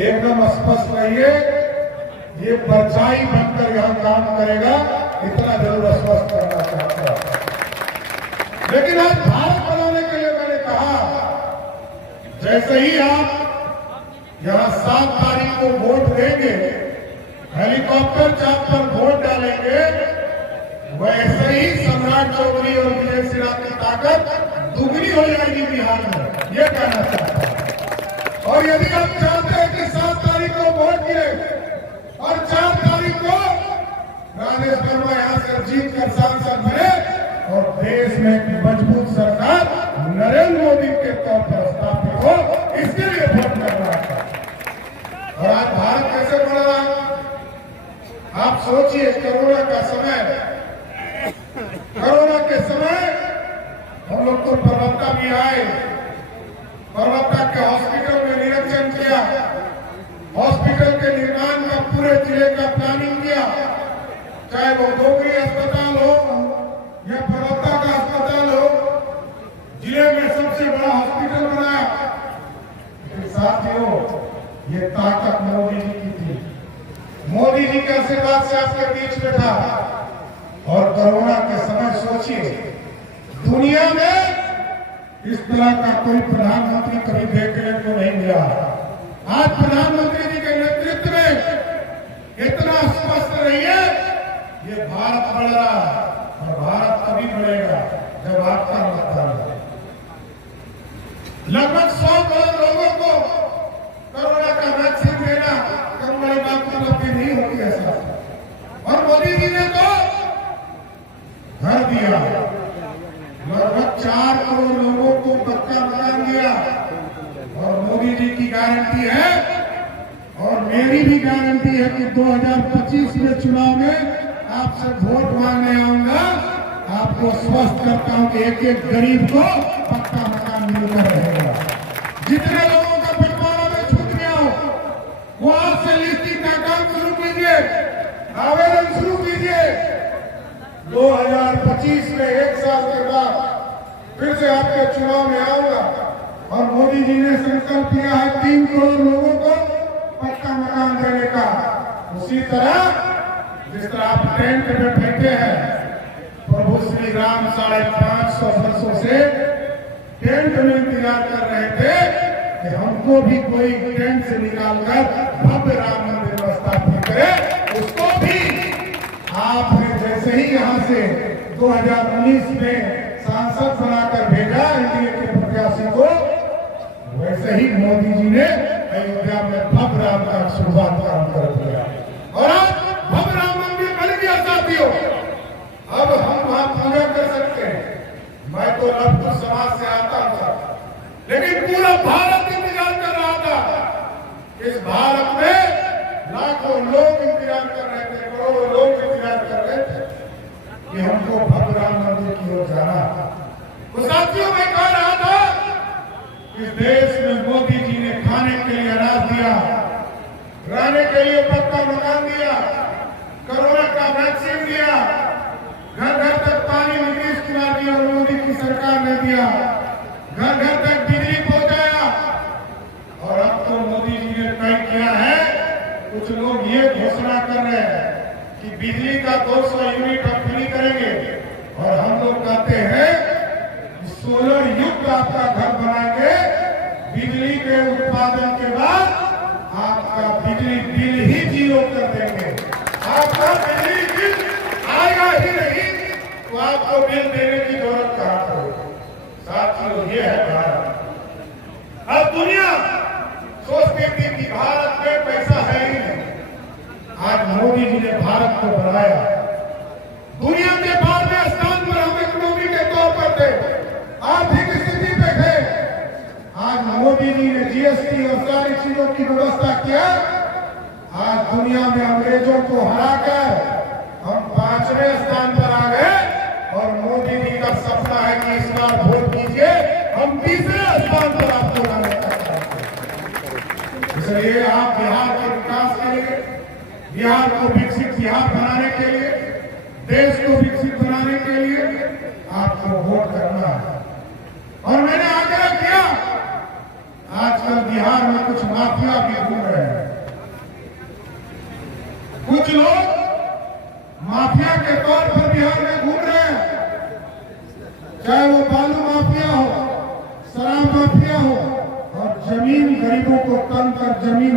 एकदम स्पष्ट रहिए, ये परछाई बनकर यहां काम करेगा, इतना जरूर स्पष्ट करना चाहता हूं। लेकिन आज भारत बनाने के लिए मैंने कहा, जैसे ही आप यहां 7 तारीख को वोट देंगे, हेलीकॉप्टर चाप पर वोट डालेंगे, वैसे ही सम्राट चौधरी और विजय सिन्हा की ताकत दुगनी हो जाएगी बिहार में, ये कहना चाहता हूं। और यदि आप चाहते हैं कि 7 तारीख को वोट गिरे और 4 तारीख को राजेश वर्मा यहां से जीत कर सांसद बने और देश में एक मजबूत सरकार नरेंद्र मोदी के तौर पर स्थापित हो, इसके लिए वोट करना है। और आज भारत कैसे बढ़ रहा है, आप सोचिए। कोरोना का समय, कोरोना के समय हम लोग को प्रवक्ता भी आए, प्रवक्ता के हॉस्पिटल में निरीक्षण किया, हॉस्पिटल के निर्माण का पूरे जिले का प्लानिंग किया, चाहे वो गोगरी अस्पताल हो या प्रवक्ता का अस्पताल हो, जिले में सबसे बड़ा हॉस्पिटल बनाया। साथियों, ये ताकत मोदी जी की थी, मोदी जी के आशीर्वाद से आपके बीच में था। और कोरोना के समय सोचिए, दुनिया में इस तरह का कोई प्रधानमंत्री कभी देखने को नहीं मिला। आज प्रधानमंत्री जी के नेतृत्व में इतना स्पष्ट रहिए, ये भारत बढ़ रहा है और भारत तभी बढ़ेगा जब आपका मतदान है। लगभग 100 करोड़ लोगों को कोरोना का वैक्सीन देना कम बड़ी बात उपलब्धि नहीं होती ऐसा। और मोदी जी ने तो घर दिया, लगभग 4 करोड़ लोगों को पक्का मकान दिया। और मोदी जी की गारंटी है और मेरी भी गारंटी है कि 2025 में चुनाव में आपसे वोट मांगने आऊंगा, आपको स्वस्थ करता हूं कि एक एक गरीब को पक्का मकान मिलकर रहेगा। जितने लोगों का बंटवारा में छूट गया हो, वो आज से लिस्टिंग का काम शुरू कीजिए, आवेदन शुरू कीजिए। 2025 में 1 साल के बाद फिर से आपके चुनाव में आऊंगा और मोदी जी ने संकल्प किया है 3 करोड़ लोगों को पक्का मकान देने का। उसी तरह जिस तरह आप टेंट में बैठे हैं, प्रभु श्री राम 550 वर्षों से टेंट में इंतजार कर रहे थे कि हमको भी कोई टेंट से निकालकर भव्य राम मंदिर स्थापित करे। उसको भी आपने जैसे ही यहाँ से 2019 में सांसद बनाकर भेजा एनडीए के प्रत्याशी को, वैसे ही मोदी जी ने अयोध्या में भव्य राम का शुरुआत काम कर दिया और आज भव्य राम मंदिर बन गया। साथियों, अब हम वहां पूजा कर सकते हैं। मैं तो लखनऊ समाज से आता था, लेकिन पूरा भारत इंतजार कर रहा था। इस भारत में लाखों लोग इंतजार कर रहे थे, करोड़ों लोग इंतजार कर रहे थे कि हमको भव्य राम मंदिर की ओर जाना। तो साथियों, मैं कह रहा था इस देश में मोदी जी ने खाने के लिए अनाज दिया, रहने के लिए पक्का मकान दिया, कोरोना का वैक्सीन दिया, घर घर तक पानी नीतीश कुमार जी और मोदी की सरकार ने दिया, घर घर तक बिजली पहुंचाया। और अब तो मोदी जी ने तय किया है, कुछ लोग ये घोषणा कर रहे हैं कि बिजली का 200 यूनिट हम फ्री करेंगे और हम लोग कहते हैं सोलर युक्त आपका घर बनाएंगे, बिजली के उत्पादन के बाद आपका बिजली बिल ही 0 कर देंगे। आपका बिजली बिल आएगा ही नहीं तो आपको बिल देने की जरूरत कहां पर। साथियों, ये है भारत। अब दुनिया सोचती थी कि भारत में पैसा है ही नहीं, आज मोदी जी ने भारत को बढ़ाया। दुनिया के 12वें स्थान पर हम इकोनॉमी के तौर पर थे, आर्थिक स्थिति पे थे। आज मोदी जी ने जीएसटी और सारी चीजों की व्यवस्था किया। आज दुनिया में अंग्रेजों को हराकर हम 5वें स्थान पर आ गए और मोदी जी का सपना है कि इस बार वोट कीजिए, हम 3रे स्थान पर आपको लाने का। इसलिए आप बिहार के विकास के लिए, बिहार को विकसित बिहार बनाने के लिए, देश को विकसित बनाने के लिए आपको वोट करना है। और मैंने आग्रह किया, आजकल बिहार में कुछ माफिया भी घूम रहे हैं। कुछ लोग माफिया के तौर पर बिहार में घूम रहे हैं, चाहे वो बालू माफिया हो, शराब माफिया हो, और जमीन गरीबों को तंग कर जमीन